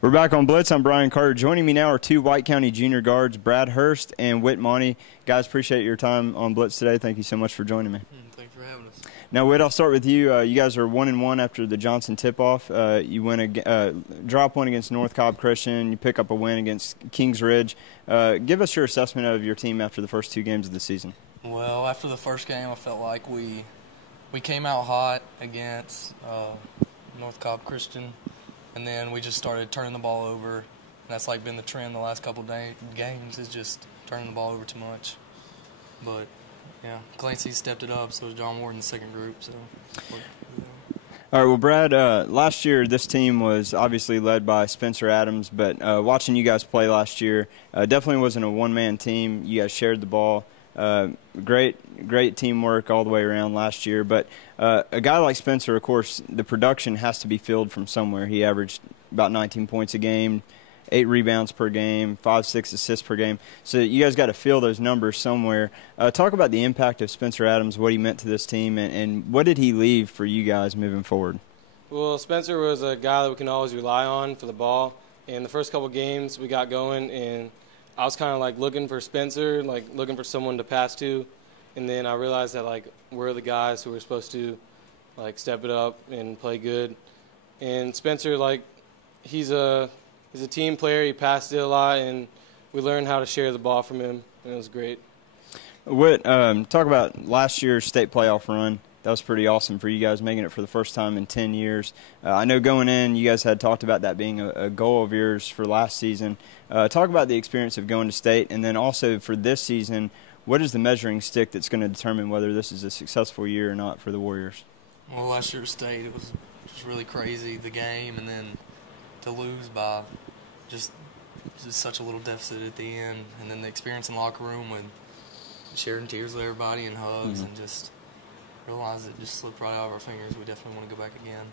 We're back on Blitz. I'm Brian Carter. Joining me now are two White County junior guards, Brad Hurst and Whit Mauney. Guys, appreciate your time on Blitz today. Thank you so much for joining me. Thanks for having us. Now, Whit, I'll start with you. You guys are 1-1 after the Johnson tip-off. You win drop one against North Cobb Christian. You pick up a win against Kings Ridge. Give us your assessment of your team after the first two games of the season. Well, after the first game, I felt like we came out hot against North Cobb Christian, and then we just started turning the ball over. And that's like been the trend the last couple of games, is just turning the ball over too much. But yeah, Clancy stepped it up, so was John Ward in the second group. So. All right, well, Brad, last year this team was obviously led by Spencer Adams, but watching you guys play last year, definitely wasn't a one-man team. You guys shared the ball. Great teamwork all the way around last year. But a guy like Spencer, of course, the production has to be filled from somewhere. He averaged about 19 points a game, 8 rebounds per game, 5-6 assists per game. So you guys got to fill those numbers somewhere. Talk about the impact of Spencer Adams, what he meant to this team, and what did he leave for you guys moving forward? Well, Spencer was a guy that we can always rely on for the ball. And the first couple games we got going, and I was kind of like looking for Spencer, like looking for someone to pass to. And then I realized that like we're the guys who were supposed to like step it up and play good. And Spencer, like he's a team player. He passed it a lot, and we learned how to share the ball from him, and it was great. Whit, talk about last year's state playoff run. That was pretty awesome for you guys, making it for the first time in 10 years. I know going in, you guys had talked about that being a goal of yours for last season. Talk about the experience of going to state, and then also for this season, what is the measuring stick that's going to determine whether this is a successful year or not for the Warriors? Well, last year's state, it was just really crazy, the game, and then to lose by just such a little deficit at the end, and then the experience in the locker room with sharing tears with everybody and hugs, and just realize it just slipped right out of our fingers. We definitely want to go back again,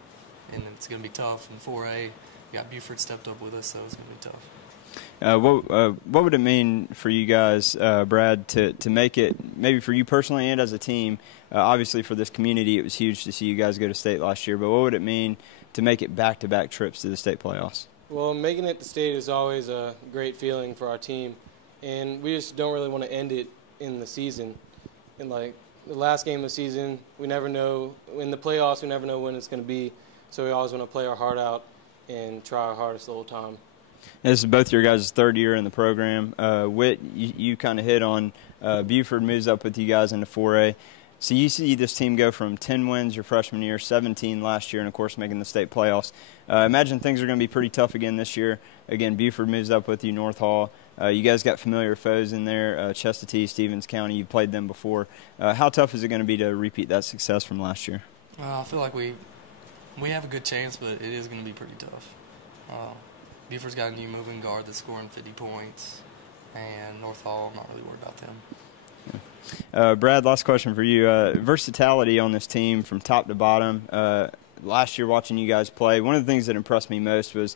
and it's going to be tough. In 4A, we got Buford stepped up with us, so it's going to be tough. What would it mean for you guys, Brad, to make it, maybe for you personally and as a team? Obviously for this community, it was huge to see you guys go to state last year, but what would it mean to make it back-to-back trips to the state playoffs? Well, making it to state is always a great feeling for our team, and we just don't really want to end it in the season. And like the last game of the season, we never know. In the playoffs, we never know when it's going to be, so we always want to play our heart out and try our hardest the whole time. This is both your guys' third year in the program. Whit, you kind of hit on Buford moves up with you guys into 4A. So you see this team go from 10 wins your freshman year, 17 last year, and, of course, making the state playoffs. Imagine things are going to be pretty tough again this year. Again, Buford moves up with you, North Hall. You guys got familiar foes in there, Chestatee, Stevens County. You've played them before. How tough is it going to be to repeat that success from last year? I feel like we have a good chance, but it is going to be pretty tough. Buford's got a new moving guard that's scoring 50 points, and North Hall, I'm not really worried about them. Brad, last question for you. Versatility on this team from top to bottom. Last year watching you guys play, one of the things that impressed me most was,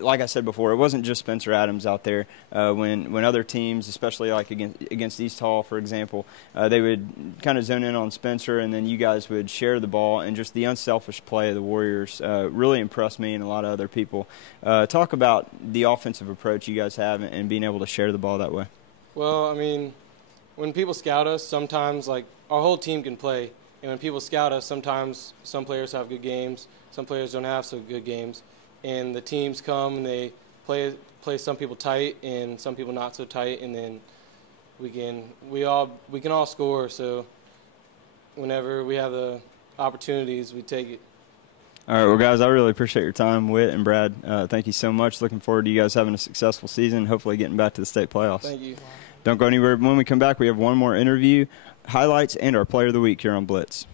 like I said before, it wasn't just Spencer Adams out there. When other teams, especially like against East Hall, for example, they would kind of zone in on Spencer, and then you guys would share the ball, and just the unselfish play of the Warriors really impressed me and a lot of other people. Talk about the offensive approach you guys have and being able to share the ball that way. Well, I mean, when people scout us, sometimes like our whole team can play. And when people scout us, sometimes some players have good games, some players don't have so good games. And the teams come and they play some people tight and some people not so tight, and then we can all score. So whenever we have the opportunities, we take it. All right, well, guys, I really appreciate your time, Whit and Brad. Thank you so much. Looking forward to you guys having a successful season, hopefully getting back to the state playoffs. Thank you. Don't go anywhere. When we come back, we have one more interview, highlights, and our player of the week here on Blitz.